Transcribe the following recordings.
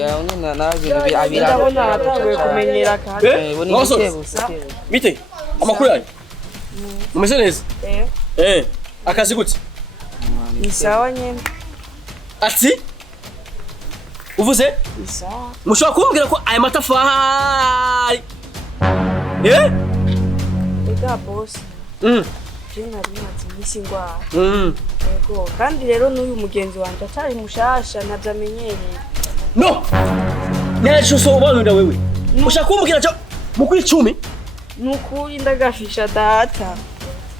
Ya unyina na ibintu abira. Ndabona atanguye kumenyera kandi. Bite? Amakuru yawe? Umeze neza? Akazi gute? Ni sawa nyene. Ati? Uvuze? Ni sawa. Mushobora kumbwira ko aya matafari Ega boss. Jina rimaze imisi ngwara. Yego, kandi rero n'uyu mugenzi wanje atari mushasha navyamenyereye. No! Nyaje so ubana wewe. Ushaka kumbwira cyo mukuri 10? Nukuri ndagafisha data.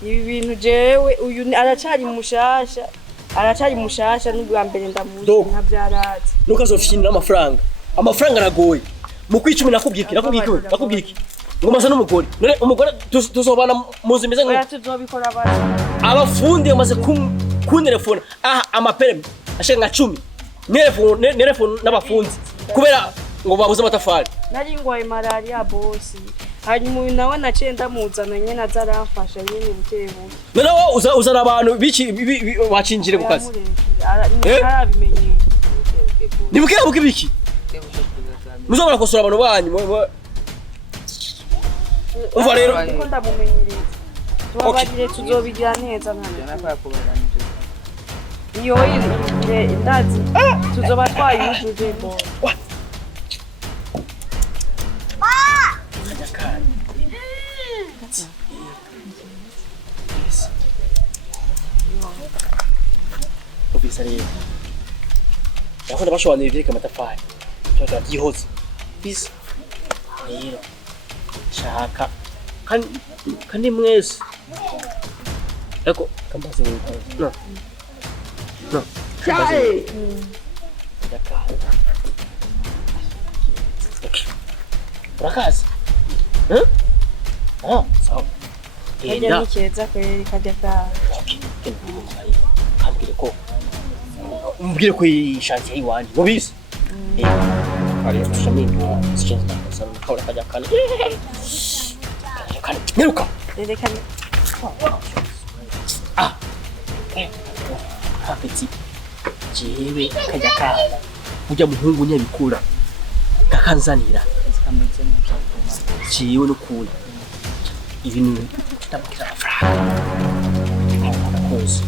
Ibi bintu jewe uyu aracari mushasha n'ubwa mbere ndamuzi nkavyarazi. Nukazofyinira amafaranga. Amafaranga aragoye. Mukuri 10 nakubwira iki? Ngo maze n'umugore. None umugore tuzobana muzi meze ngo tuzobikora basi. Abafundi bamaze kuntelefona. Amaperme ashaka nka 10. Nerefone n'abafundi kubera ngo babuze amatafari. Nari ngwaye malaria boss. Hanyuma uyu nawe naciye ndamuzana nyene azaramfasha nyene butebuke. None wo uzana abantu biki bacinjire ku kazi. Arabimenye. Nibuke biki? Muzobora kosora abantu banyu. Umva rero ko ndamumenyereza. Tubabagire tuzobigira neza mwana. Iyo ndazi tuzoba twayujuje bo. Obisari. Yakunda bashobora nibireka amatafari. Cyo gihoze. Bis. Rero. Shaka. Kandi mwese. Eko kambaze no. No. Chai. Okay. Urakazi? Sawa. Enda nicheza kweli kadeka. Okay. Kambire ko. Umbwire ko ishanti yiwanje. Mubizi? Ari tushamini. Sichenza sana kaura kaja kana. Kana. Meruka. Dede kana. Hapeti. Jewe kaja kana. Ujya muhungu nyabikura. Kakanzanira. Jewe no kula. Ibintu kitabukira amafaranga. Kozi.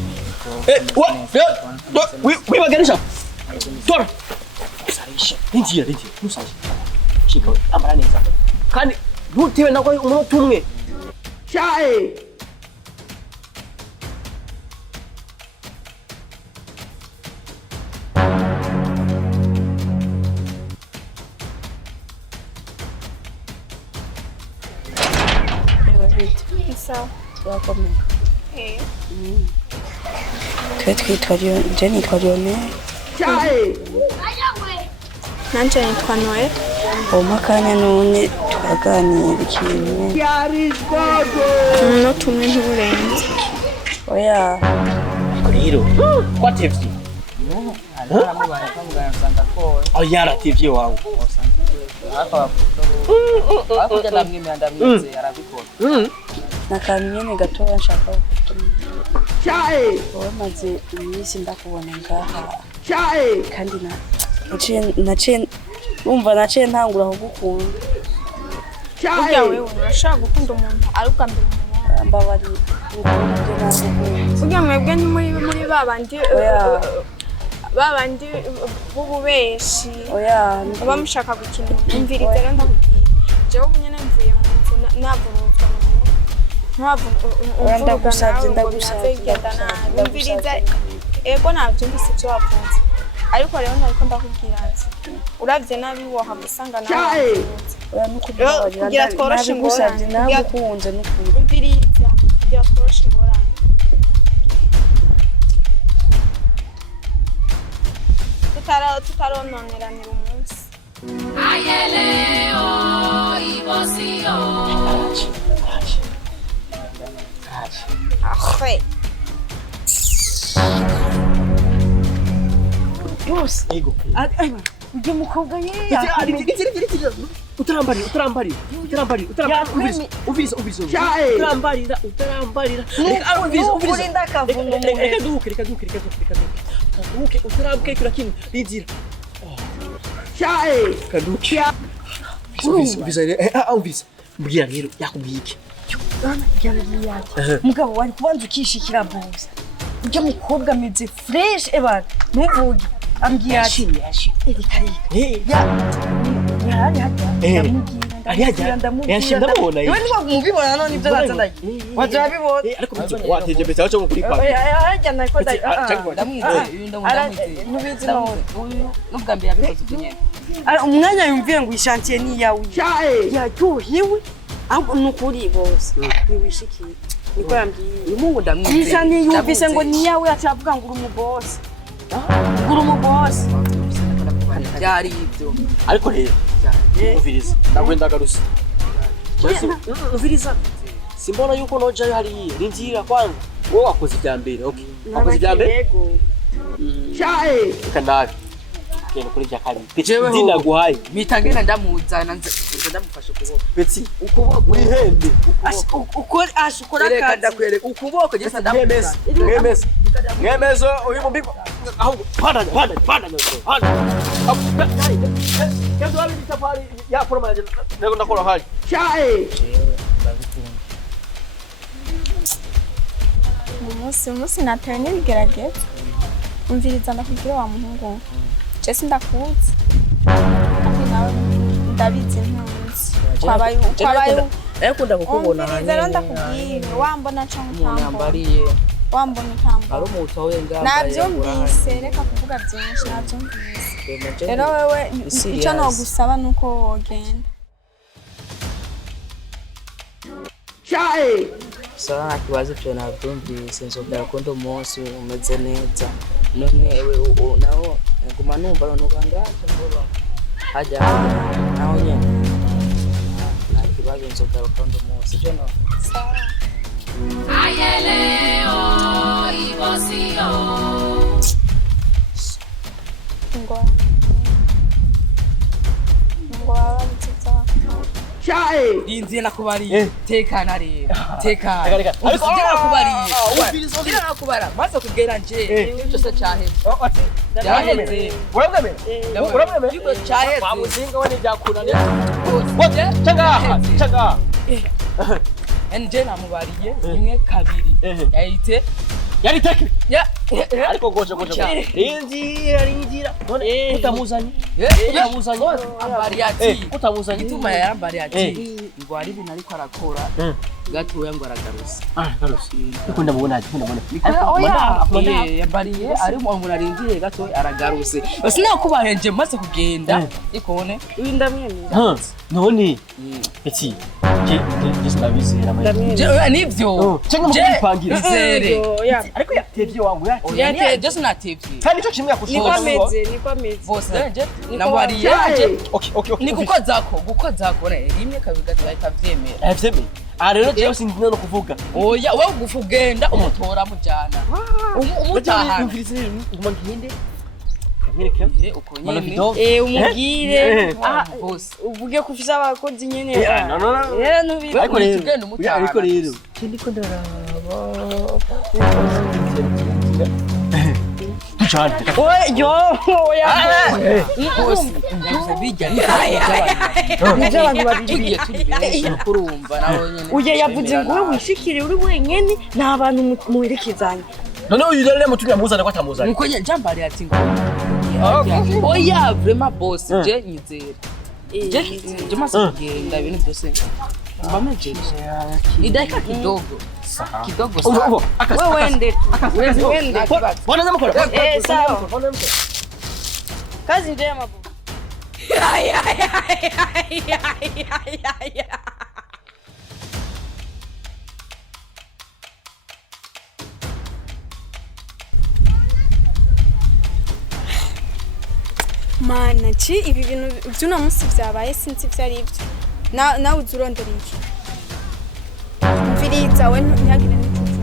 We baganisha. Tora. Sarisha. Ninjira. Nusaje. Shika amara neza. Kandi ntutewe nako umuntu umwe. Chai. Sawa. Wakomeye. Twitwa Jenny Twarione. Chai. Nanje nitwa Noel. Omakanya none twaganira ikintu. No tumwe nturenze. Oya. Rero. Kwatevye. Yara TV wangu. Nakantu nyene gatoya nshaka kukutumira. Chai. Wamaze imisi ndakubona ngaha. Chai. Kandi naciye ntangura kugukunda. Burya wewe urashaka gukunda umuntu ariko mbere umuntu mbabari ukunde nawe. Burya mwebwe ni muri babandi bububeshi. Oya, bamushaka gukina. Umvirize rero ndakubwiye. Jewe ubunyene mvuye mu nzu navuruzwa ndagusabye. Umviriza ego navyo mbise cyo wafunze. Ariko rero ntariko ndakubwira ati uravye nabi woha gusanga nawe. Oya nukubabarira. Kugira tworoshe ingorane. Nagukunze n'ukuri. Umviriza kugira tworoshe ingorane. Tutarononeranira umunsi. Ayeleo ibosio. Ahwe. Yose. Ego. Ujye mukobwa ye. Utarambari. Ubizo. Utarambari. Uri ndakavuna umuntu. Reka duke. Utarambke kila kintu. Rinzira. Kaduki. Umvise mbwira rero yakubwiye iki? Mugabo wari kubanza ukishikira boss. Ujya mukobwa ameze fresh ebana ntuvuge ambwira ati ndamubona yewe niba mubibona none ibyo nazandaye wazabibona ariko wateje beta cyo mukuri kwa ajya nako nubizi nubwa mbere yabikoze kunyene umwanya yumviye ngo ishantiye ni yawe yaryohewe ahubwo nukuri bose niwishikiye niko yambwiye umungu ndamwizeye ishantiye yumvise ngo ni yawe acavuga ngo uri umuboss byari ibyo ariko rero uviriza ndagwenda garusi uviriza simbona yuko noja hari rinjira kwanza wowe wakoze ibya mbere okay wakoze ibya mbere kandabi kene kuri bya kabiri ndina guhaye mitangena ndamuzana nze ndamufashe ukuboko betsi ukuboko wihembe ukora ashukora reka ndakwere ukuboko gisa ndamwemeza ngemezo uyu mubiko ahubwo panda kezo wali safari ya forma ya nego ndakora hali umunsi nataye n'ibigerageza umviriza ndakugira wa muhungu Jesse ndakuzi kandi nawe ndabizi ntunzi kwabaye yakunda kukubona hanyuma rero ndakubwira wambona cyangwa utambariye wambona utambara ari umuto wenga nabyumvise reka kuvuga byinshi nabyumvise rero wewe icyo nogusaba nuko wogenda sara nakibazo cyo nabyumvise nzobera ko ndo munsi umeze neza none ewe naho nguma numva none ubangaje ngo hajya naho nyene nakibazo nzobera ko ndo munsi cyo no ayeleo ibosio ngo ababitsa Linzi nakubariye tekana rero tekana ariko nakubariye nakubara maze kugera nje cyose cyaheze cyaheze urabweme yuko cyaheze wamuzinga we nibyakunane wote changa nje namubariye rimwe kabiri yahite ariko goje rinjira none utamuzanye ambari ati utamuzanye ituma yambari ati ngo ari ibintu ariko arakora gatoya ngo aragarusa ariko ndamubona yambariye ari umuntu arindiye gatoya aragaruse basi nakubahenje maze kugenda ikone ndamwemera none eti je sinabizera manje nivyo cyangwa mupangira izere ariko yatevye wangu yatevye je sinatevye kandi cyo kimwe yakushobora niko ameze bose nje nabariye okay ni gukozako rimwe kabiri gatatu itavyemera yavyemeye rero je sindi no kuvuga oya wowe gufugenda umutora mujana umutaha nguma nginde umubwire bose uvuge ko ufise abakozi nyene rero nubiba ariko rero ndiko ndaraba tuchane tugiye turi benshi kurumva nawe nyene uje yavuze ngo we wishikire uri wenyene nta bantu muherekezanya none uyu rero mutumya muzana ko atamuzana nuko njambari ati ngo oya vraiment boss je nyizera je maze kugenda ibintu byose mbamejeje idaka kidogo sana wewe wende bwana namukora sawa kazi njema baba mana ci ibi bintu by'uno munsi byabaye sinzi byari ibyo nawe uzurondera iki mviriza we ntihagire n'icucu